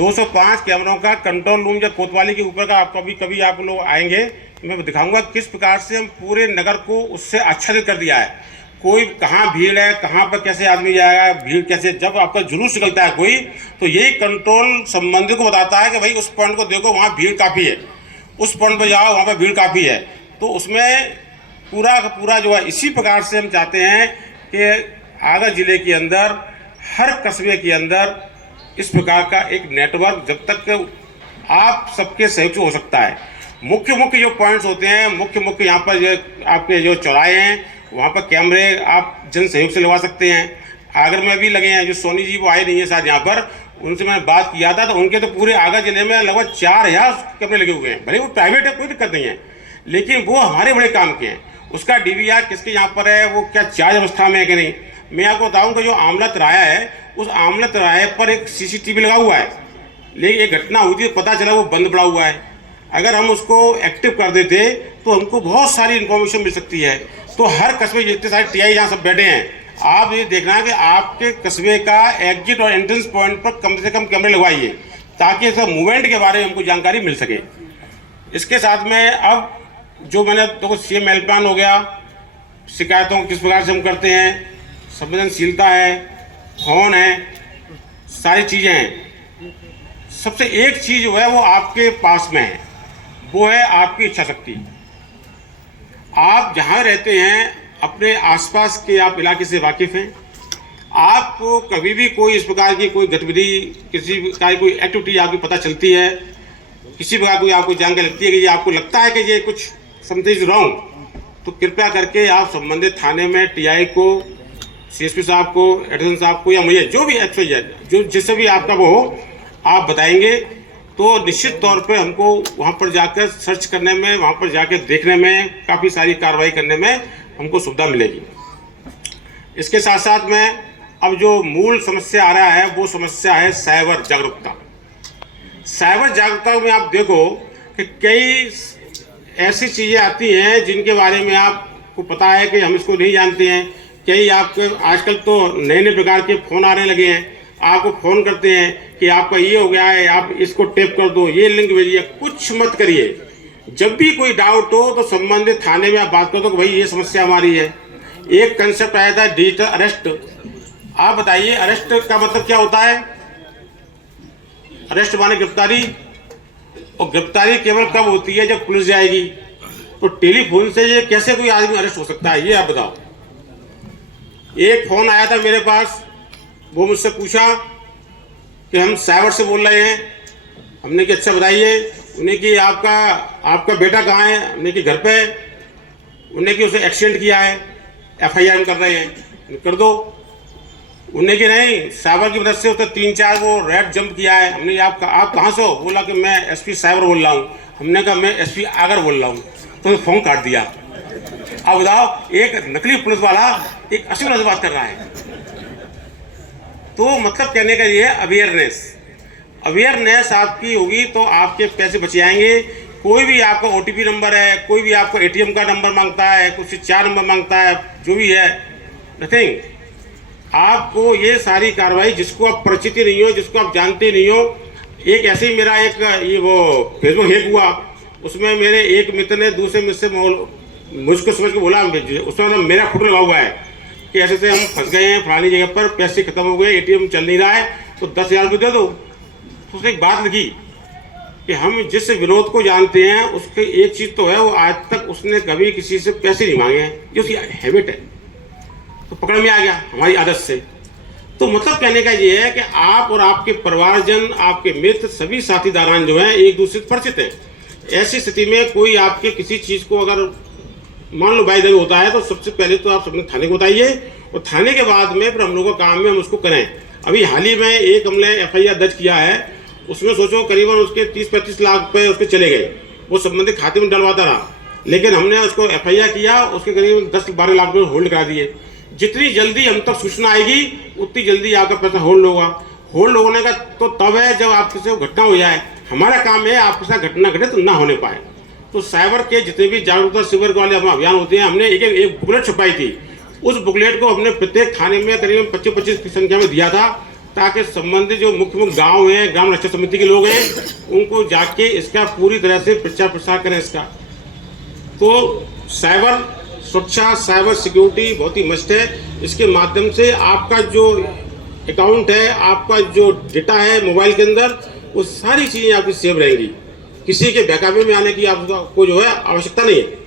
205 कैमरों का control room या कोतवाली के ऊपर का आप कभी आप लोग आएंगे, मैं दिखाऊंगा किस प्रकार से हम पूरे नगर को उससे आच्छादित कर दिया है। कोई कहाँ भीड़ है, कहाँ पर कैसे आदमी जाएगा, भीड़ कैसे, जब आपका जुलूस निकलता है कोई, तो यही कंट्रोल संबंधित को बताता है कि भाई उस पॉइंट को देखो, वहाँ भीड़ काफ़ी है, उस पॉइंट पर जाओ, वहाँ पर भीड़ काफ़ी है। तो उसमें पूरा का पूरा जो है, इसी प्रकार से हम चाहते हैं कि आगरा जिले के अंदर हर कस्बे के अंदर इस प्रकार का एक नेटवर्क जब तक आप सबके सहयोग से हो सकता है। मुख्य जो पॉइंट्स होते हैं, मुख्य यहाँ पर जो आपके जो चौराहे हैं, वहाँ पर कैमरे आप जन सहयोग से लगवा सकते हैं। आगरा में भी लगे हैं, जो सोनी जी वो आए नहीं है साथ यहाँ पर, उनसे मैंने बात किया था, तो उनके तो पूरे आगरा जिले में लगभग 4000 कैमरे लगे हुए हैं। भले वो प्राइवेट है, कोई दिक्कत नहीं है, लेकिन वो हमारे बड़े काम के हैं। उसका DVR किसके यहाँ पर है, वो क्या चार्ज अवस्था में है कि नहीं। मैं आपको बताऊँ कि जो आमला तिराया है, उस आमला तिराहे पर एक CCTV लगा हुआ है, लेकिन एक घटना हुई थी, पता चला वो बंद पड़ा हुआ है। अगर हम उसको एक्टिव कर देते तो हमको बहुत सारी इन्फॉर्मेशन मिल सकती है। तो हर कस्बे जितने सारे TI यहाँ सब बैठे हैं, आप ये देखना है कि आपके कस्बे का एग्जिट और एंट्रेंस पॉइंट पर कम से कम कैमरे लगवाइए, ताकि सब मूवमेंट के बारे में हमको जानकारी मिल सके। इसके साथ में अब जो मैंने तो CM हेल्पलाइन हो गया, शिकायतों को किस प्रकार से हम करते हैं, संवेदनशीलता है, फोन है, सारी चीज़ें हैं। सबसे एक चीज़ जो है वो आपके पास में है, वो है आपकी इच्छा शक्ति। आप जहाँ रहते हैं, अपने आसपास के आप इलाके से वाकिफ़ हैं। आपको कभी भी कोई इस प्रकार की कोई गतिविधि, किसी प्रकार की कोई एक्टिविटी आपकी पता चलती है, किसी प्रकार कोई आपको जानकारी लगती है कि ये आपको लगता है कि ये कुछ समथिंग इज रॉन्ग, तो कृपया करके आप संबंधित थाने में TI को, CSP साहब को, एडिशन साहब को, या मुझे जो भी जो जिससे भी आपका वो हो, आप बताएंगे तो निश्चित तौर पे हमको वहाँ पर जाकर सर्च करने में, वहाँ पर जाकर देखने में, काफ़ी सारी कार्रवाई करने में हमको सुविधा मिलेगी। इसके साथ साथ में अब जो मूल समस्या आ रहा है, वो समस्या है साइबर जागरूकता। साइबर जागरूकता में आप देखो कि कई ऐसी चीज़ें आती हैं जिनके बारे में आपको पता है कि हम इसको नहीं जानते हैं। कई आपके आजकल तो नए प्रकार के फ़ोन आने लगे हैं, आपको फ़ोन करते हैं कि आपका ये हो गया है, आप इसको टैप कर दो, ये लिंक भेजिए। कुछ मत करिए। जब भी कोई डाउट हो तो संबंधित थाने में आप बात कर दो कि भाई ये समस्या हमारी है। एक कंसेप्ट आया था डिजिटल अरेस्ट। आप बताइए अरेस्ट का मतलब क्या होता है? अरेस्ट माने गिरफ्तारी, और गिरफ्तारी केवल कब होती है? जब पुलिस जाएगी। तो टेलीफोन से ये कैसे कोई आदमी अरेस्ट हो सकता है, ये आप बताओ। एक फोन आया था मेरे पास, वो मुझसे पूछा कि हम साइबर से बोल रहे हैं। हमने कि अच्छा बताइए। उन्हें कि आपका बेटा कहाँ है? हमने कि घर पे। उन्हें कि उसे एक्सीडेंट किया है, FIR कर रहे हैं, कर दो। उन्हें कि नहीं, साइबर की मदद से उसने 3-4 वो रेड जंप किया है। हमने आप कहाँ से हो? बोला कि मैं SP साइबर बोल रहा हूँ। हमने कहा मैं SP आगर बोल रहा हूँ। तो फोन काट दिया। अब बताओ, एक नकली पुलिस वाला एक असली पुलिस बात कर रहा है। तो मतलब कहने का ये है अवेयरनेस आपकी होगी तो आपके पैसे बच जाएंगे। कोई भी आपका OTP नंबर है, कोई भी आपका ATM का नंबर मांगता है, कुछ 4 नंबर मांगता है, जो भी है, नथिंग। आपको ये सारी कार्रवाई, जिसको आप परिचित नहीं हो, जिसको आप जानते नहीं हो। एक ऐसे ही मेरा एक ये वो फेसबुक हैक हुआ, उसमें मेरे एक मित्र ने दूसरे मित्र से मुझको समझ के बोला, उसमें मेरा फोटो लगा हुआ है कि ऐसे से हम फंस गए हैं फलानी जगह पर, पैसे खत्म हो गए, ATM चल नहीं रहा है, तो 10,000 रुपये दे दो। तो उसने एक बात लिखी कि हम जिस विनोद को जानते हैं, उसकी एक चीज़ तो है, वो आज तक उसने कभी किसी से पैसे नहीं मांगे हैं, ये उसकी हैबिट है। तो पकड़ में आ गया हमारी आदत से। तो मतलब कहने का ये है कि आप और आपके परिवारजन, आपके मित्र, सभी साथीदारान जो हैं एक दूसरे से परिचित हैं। ऐसी स्थिति में कोई आपके किसी चीज़ को अगर मान लो बाई दबी होता है, तो सबसे पहले तो आप सबने थाने को बताइए, और थाने के बाद में फिर हम लोगों का काम में हम उसको करें। अभी हाल ही में एक हमने FIR दर्ज किया है, उसमें सोचो करीबन उसके 30-35 लाख रुपये उसके चले गए। वो संबंधित खाते में डलवाता रहा, लेकिन हमने उसको FIR किया, उसके करीबन 10-12 लाख रुपये होल्ड करा दिए। जितनी जल्दी हम तक सूचना आएगी उतनी जल्दी आपका पैसा होल्ड होगा। होल्ड होने का तो तब है जब आपके से घटना हो जाए। हमारा काम है आपके साथ घटना घटे तो ना होने पाए। तो साइबर के जितने भी जागरूकता शिविर वाले अभियान होते हैं, हमने एक बुकलेट छपाई थी। उस बुकलेट को हमने प्रत्येक थाने में करीबन 25-25 की संख्या में दिया था। ताकि संबंधित जो मुख्य गांव हैं, ग्राम रक्षा समिति के लोग हैं, उनको जाके इसका पूरी तरह से प्रचार प्रसार करें इसका। तो साइबर सुरक्षा, साइबर सिक्योरिटी बहुत ही मस्ट है। इसके माध्यम से आपका जो अकाउंट है, आपका जो डेटा है मोबाइल के अंदर, वो सारी चीज़ें आपकी सेव रहेंगी। किसी के बहकावे में आने की आपको जो है आवश्यकता नहीं है।